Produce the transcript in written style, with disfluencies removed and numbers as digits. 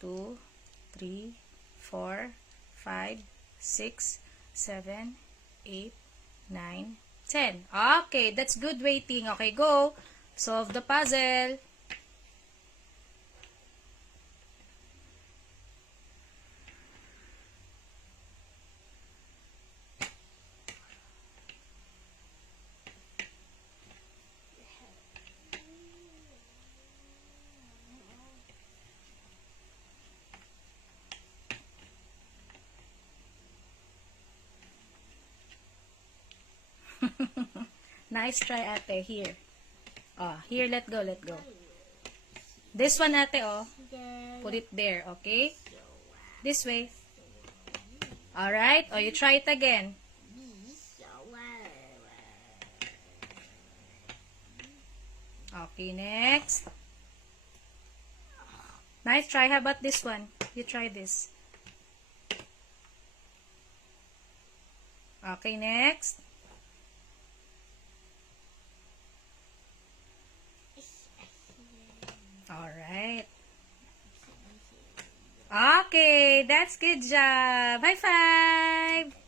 2, 3, 4, 5, 6, 7, 8, 9, 10. Okay, that's good waiting. Okay, go. Solve the puzzle. Nice try, ate. Here. Oh, here, let go, let go. This one, ate, oh. Put it there, okay? This way. Alright? Oh, you try it again. Okay, next. Nice try. How about this one? You try this. Okay, next. Alright. Okay, that's good job. High five!